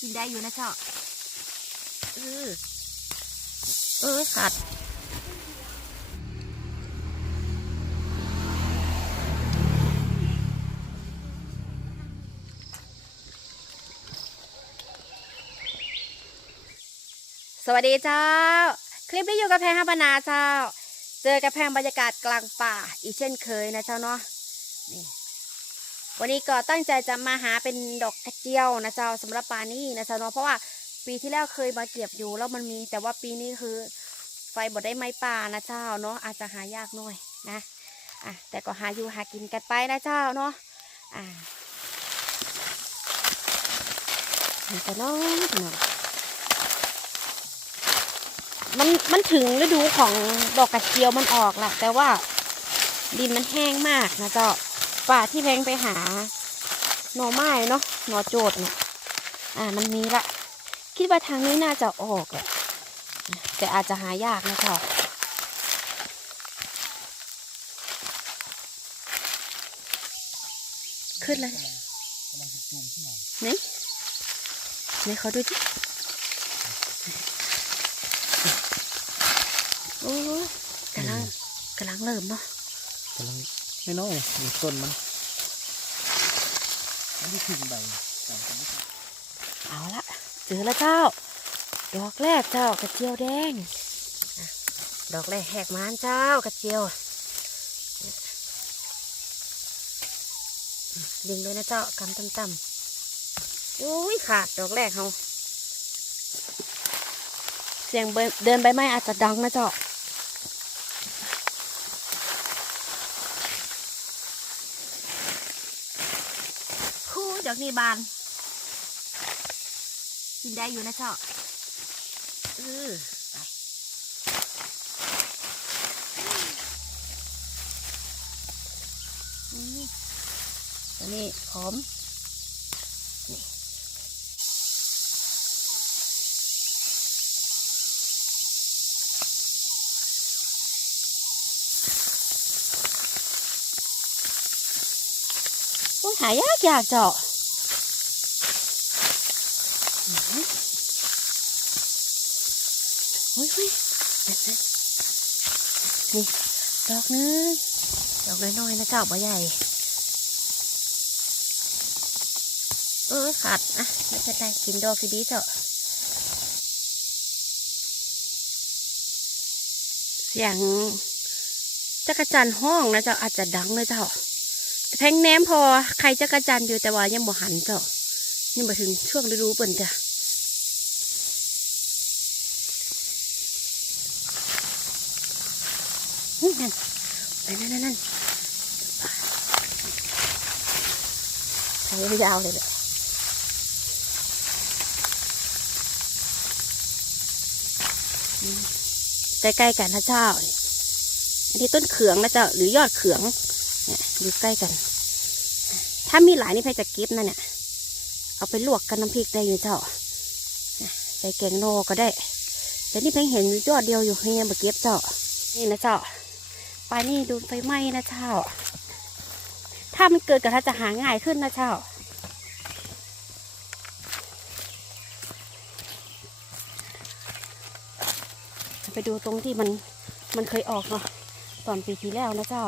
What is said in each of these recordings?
กินได้อยู่นะเจ้าเออเออขาดสวัสดีเจ้า คลิปนี้อยู่กับแพงฮับนาเจ้า เจอกับแพงบรรยากาศกลางป่า อีกเช่นเคยนะเจ้าเนาะนี่ วันนี้ก็ตั้งใจจะมาหาเป็นดอกกระเจียวนะเจ้าสำหรับปลานี้นะเจ้าเนาะเพราะว่าปีที่แล้วเคยมาเก็บอยู่แล้วมันมี แต่ว่าปีนี้คือไฟบดได้ไม้ป่านะเจ้าเนาะอาจจะหายากหน่อยนะอะแต่ก็หาอยู่หากินกันไปนะเจ้าเนาะอะนี่ก็น้องน้องมันมันถึงฤดูของดอกกระเจียวมันออกแหละแต่ว่าดินมันแห้งมากนะเจ้า ป่าที่แพงไปหาหน่อไม้เนาะหน่อโจดเนี่ยอ่ามันมีละ คิดว่าทางนี้น่าจะออกแหละแต่อาจจะหายากนะเจ้าขึ้นเลยกำลังจะจูมขึ้นมาไหนไหนเขาดูดิโอ้กำลังกำลังเริ่มเนาะกำลัง ไม่น้อยมีต้นมันมันที่ถึงใบตามธรรมชาติเอาละเจอแล้วเจ้า ดอกแรกเจ้ากระเจียวแดงอะดอกแรกแหกมานเจ้ากระเจียวดึงเลยนะเจ้ากำต่ำๆอุ้ยขาดดอกแรกเขาเสียงเบิเดินใบไม้อาจจะดังนะเจ้า คู่ ดอกนี้บาน กินได้อยู่นะเจ้าเออไปนี่ตัวนี้หอม อ้ยหายากยากเจาเฮ้ยเฮ้ยนี่ดอกนึงดอกน้อยๆนะเจ้าบ่ใหญ่เออขาดอะไม่เป็นไรกินดอกดีๆเจ้าเสียงจักรจันห้องนะเจ้าอาจจะดังเลยเจ้า แต่แพงแนมพอใครจักระจันอยู่แต่ว่ายังบ่หันเจ้ายังบ่ถึงช่วงฤดูเปิ่นจ้ะนั่นนั่นนั่นนั่นใช้ยาวเลยเลยใกล้ๆกันนะเจ้า อันนี้ต้นเขืองนะเจ้าหรือยอดเขือง อยู่ใกล้กัน ถ้ามีหลายนี่ใครจะเก็บนั่นเนี่ย เอาไปลวกกันน้ำพริกได้อยู่เจ้าใส่แกงโนก็ได้ แต่นี่เพิ่งเห็นยอดเดียวอยู่ให้ยังมาเก็บเจ้า นี่นะเจ้าปลานี่โดนไฟไหม้นะเจ้า ถ้ามันเกิดกับถ้าจะหาง่ายขึ้นนะเจ้าไปดูตรงที่มันมันเคยออกเนาะตอนปีที่แล้วนะเจ้า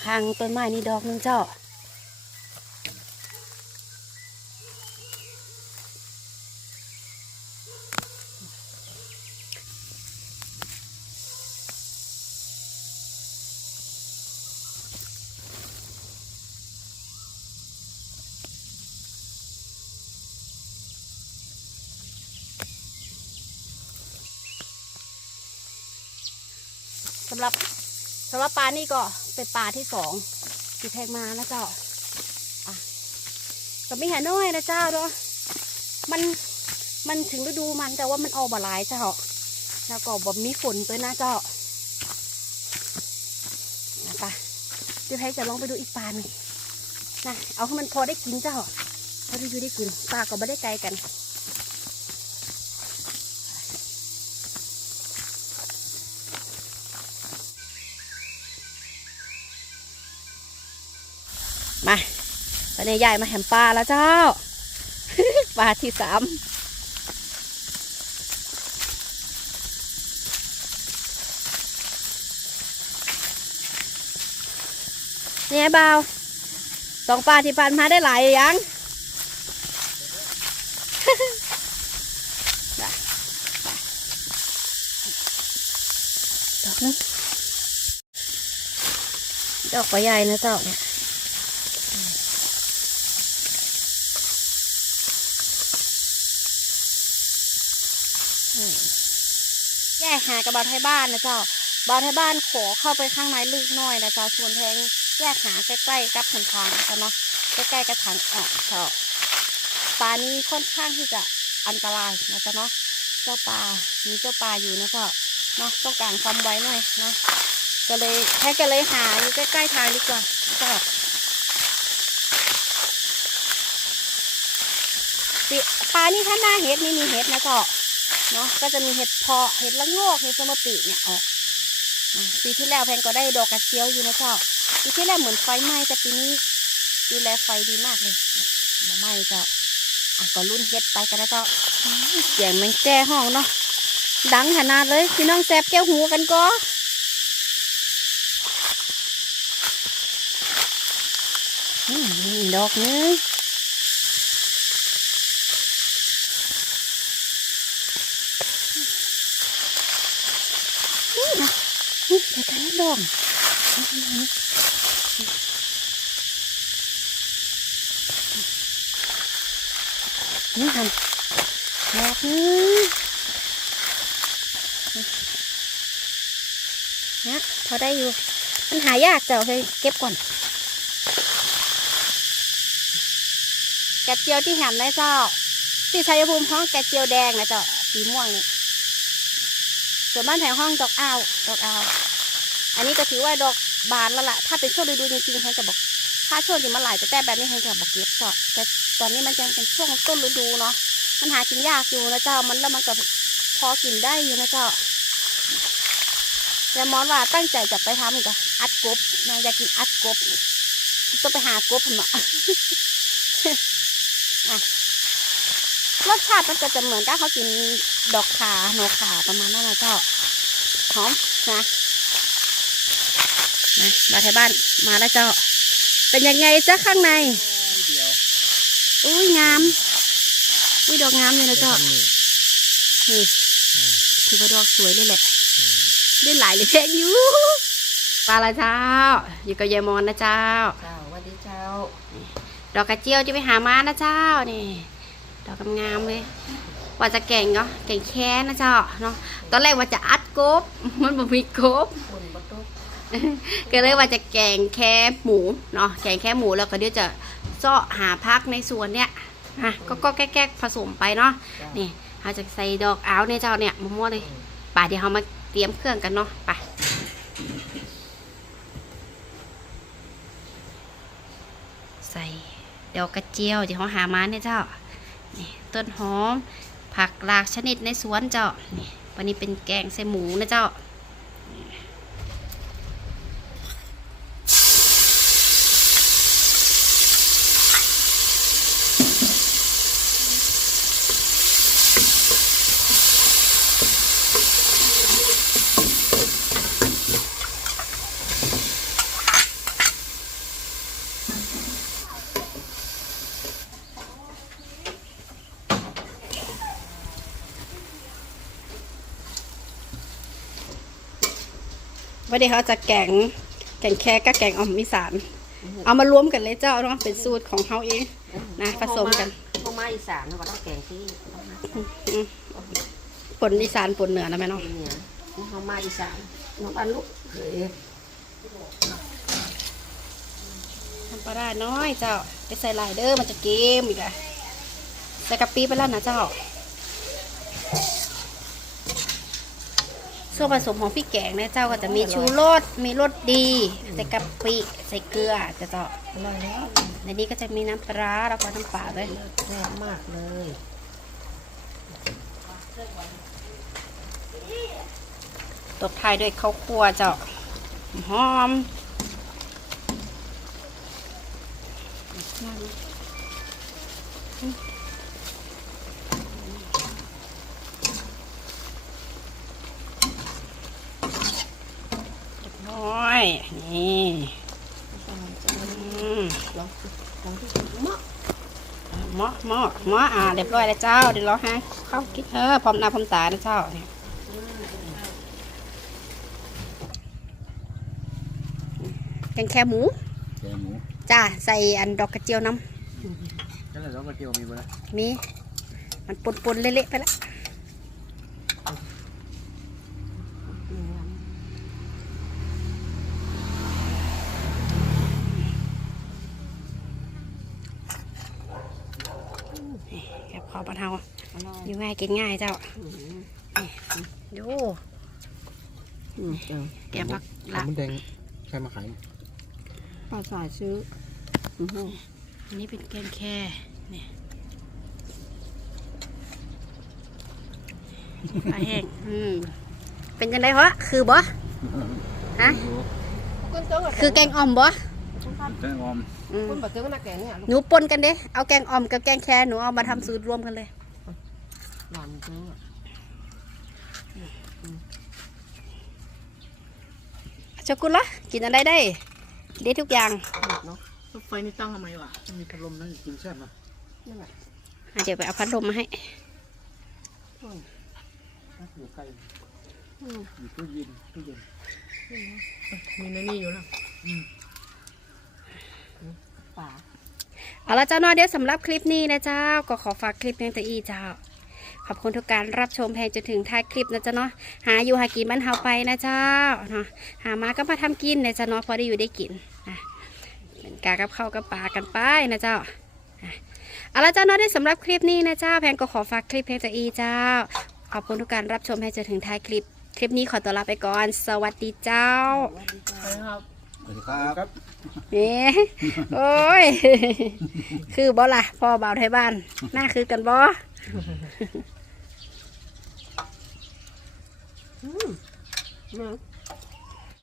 อยู่ข้างต้นไม้นี่ดอกนึงเจ้าสำหรับสำหรับปลานี่ก็ เป็นปลาที่สองที่แพงมานะเจ้าอะก็ไม่เห็นน้อยนะเจ้าเนาะมันมันถึงฤดูมันแต่ว่ามันออกบ่หลายเจ้าแล้วก็บ่มีฝนตัวนะเจ้านะปะเดี๋ยวแพงจะลองไปดูอีกปลาหนึ่งนะเอาให้มันพอได้กินเจ้าพอได้อยู่ได้กินปลาก็ไม่ได้ไกลกัน มาสตอนนี้ยายมาแหมปลาแล้วเจ้า ปลาที่สามเนี่ยเบาสองปลาที่ผ่านมาได้หลายยังดอกนึงดอกปลาใหญ่นะเจ้าเนี่ย กหากับบาวไทยบ้านนะเจ้าบาวไทยบ้านขอเข้าไปข้างในลึกหน่อยนะเจ้าส่วนแทงแยกหาใกล้ๆกับถันทางนะเนาะใกล้ๆกับทางออกเจ้าปลานี้ค่อนข้างที่จะอันตรายนะเจ้าเนาะเจ้าปลามีเจ้าปลาอยู่นะเจ้าเนาะต้องการความไว้หน่อยนะก็เลยแค่ก็เลยหาอยู่ใกล้ๆทางดีกว่าเจ้าปลานี่ถ้าหน้าเห็ดไม่มีเห็ดนะเจ้า เนาะก็จะมีเห็ดเพาะเห็ดละโงกเห็ดสมปีเนี่ยออกปีที่แล้วแพนก็ได้ดอกกระเจียวอยู่นะเจ้าปีที่แล้วเหมือนไฟไหม้แต่ปีนี้ดูแลไฟดีมากเลยบ่ไหม้เจ้าอะก็รุ่นเฮ็ดไปกันนะเจ้าเสียงมันแจ้ห้องเนาะดังขนาดเลยพี่น้องแซบแก้วหูกันก็อืมอีดอกนึง นี่ นะนี่แต่แต่ละดอกนี่หันดอกนึงเนี่ยพอได้อยู่ มันหายากเจ้าเคยเก็บก่อนแกะเจียวที่แหมนะเจ้า ที่ชัยภูมิห้องแกะเจียวแดงนะเจ้า สีม่วงนี่ส่วนบ้านแถวห้องดอกอ้าวดอกอ้าว อันนี้ก็ถือว่าดอกบานแล้วล่ะ ถ้าเป็นช่วงฤดูจริงๆเขาจะบอก ถ้าช่วงที่มันหลายจะแต่แบบนี้เขาจะบอกเก็บก็แต่ตอนนี้มันยังเป็นช่วงต้นฤดูเนาะ มันหากินยากอยู่นะเจ้า มันแล้วมันก็พอกินได้อยู่นะเจ้าแต่มอนว่าตั้งใจจะไปทำกอะอัดกบนะอยากกินอัดกบต้องไปหากบมาอะรสชาติมันก็จะเหมือนกับเขากินดอกขาโนขาประมาณนั้นนะเจ้าหอมนะ นะมาที่บ้านมาแล้วเจ้า เป็นยังไงจ๊ะข้างในเดียวอุ้ยงาม อุ้ยดอกงามเลยนะเจ้านี่นี่อืมถือว่าดอกสวยเลยแหละอืมได้หลายเลยแพงอยู่ปลาละเจ้า อยู่กับยายมอนนะเจ้าเจ้าสวัสดีเจ้า ดอกกระเจียวจะไปหามานะเจ้านี่ ดอกงามๆเลยว่าจะแก่งเนาะแก่งแค่นะเจ้าเนาะตอนแรกว่าจะอัดกบ มันบ่มีกบคุณบตุ ก็เลยว่าจะแกงแค่หมูเนาะแกงแค่หมูแล้วก็เดี๋ยวจะเสาะหาพักในส่วนเนี้ยอะก็ก็แก้ๆผสมไปเนาะนี่เราจะใส่ดอกอ้าวเนี่ยเจ้าเนี่ยมะม่วงเลยป่าเดี๋ยวเรามาเตรียมเครื่องกันเนาะไปใส่ดอกกระเจียวที่เขาหามาเนี่ยเจ้านี่ต้นหอม ผักหลากชนิดในสวนเจ้านี่วันนี้เป็นแกงใส่หมูนะเจ้า วันนี้เขาจะแกงแกงแค่กับแกงอ่อมอีสาน เอามารวมกันเลยเจ้าเนาะเป็นสูตรของเขาเองนะผสมกันพวกมาอีสานเขาก็ต้องแกงที่เขามาอืมปนอีสานปนเหนือนะแม่เนาะเหนือเขามาอีสานน้องอันลูกเขยทำปลาร้าน้อยเจ้าไปใส่ลายเด้อมันจะเกมอีกอะใส่กะปิไปแล้วนะเจ้า ส่วนผสมของพี่แกงเนี่ยเจ้าก็จะมีชูรสมีรสดีใส่กะปิใส่เกลือจะเจ้าอร่อยแล้วในนี้ก็จะมีน้ำปลาร้าแล้วก็น้ำเปล่าด้วยแซ่บมากเลยตบท้ายด้วยข้าวคั่วเจ้าหอม น้อยนี่อืมลองลองที่เหมาะหมอหมอหมออ่าเรียบร้อยแล้วเจ้าเดี๋ยวรอให้เข้าวกินเออพร้อมหน้าพร้อมตานะเจ้าเนี่ยแกงแค่หมูแกงหมูจ้าใส่อันดอกกระเจียวน้นั่นแหละเราก็เจียวมีบ่ละำมี มันปนๆเละๆไปละนี่แกบข้าวปลาเทา อร่อย อยู่ง่ายกินง่ายเจ้าอืมดูอืมเจ้าแกงผักละมันแดงใครมาขายป้าสายซื้ออือหืออันนี้เป็นแกงแค่เนี่ยปลาแห้งอืมเป็นยังไงวะคือบ่ฮะคุณเจ้าคือแกงอ่อมบ่แกงออมอืมคุณบอกเจ้าหน้าแกงเนี่ยหนูปนกันเด้ เอาแกงอ่อมกับแกงแค่หนูเอามาทำสูตรรวมกันเลย หวานเจ้าอะชกุลละกินอะไรได้ได้ทุกอย่างเนาะไฟนี่ตั้งทำไมวะมีพัดลมนั่นกินแซ่บนะนั่นแหละเดี๋ยวไปเอาพัดลมมาให้อยู่ใกล้อยู่ตู้เย็นตู้เย็นมีในนี่อยู่แล้วป่าเอาละเจ้าเนอเดี๋ยวสำหรับคลิปนี้นะเจ้า ก็ขอฝากคลิปเพียงแต่อีเจ้า อบคุณทุกการรับชมแพงจนถึงท้ายคลิปนะเจ้าเนาะหาอยู่หากินบ้านเฮาไปนะเจ้าเนาะหามาก็มาทำกินนะเจ้าเนาะพอได้อยู่ได้กินนะเป็นกากับข้าวกับปลากันไปนะเจ้าอะเอาละเจ้าเนาะได้สำหรับคลิปนี้นะเจ้าแพงก็ขอฝากคลิปเพียงแต่อีเจ้าขอบคุณทุกการรับชมให้จนถึงท้ายคลิป คลิปนี้ขอตัวลาไปก่อน สวัสดีเจ้าครับสวัสดีครับเอ๊ะโอ้ย คือบ่ล่ะพ่อเบาวไทยบ้าน หน้าคือกันบ่ อืมมา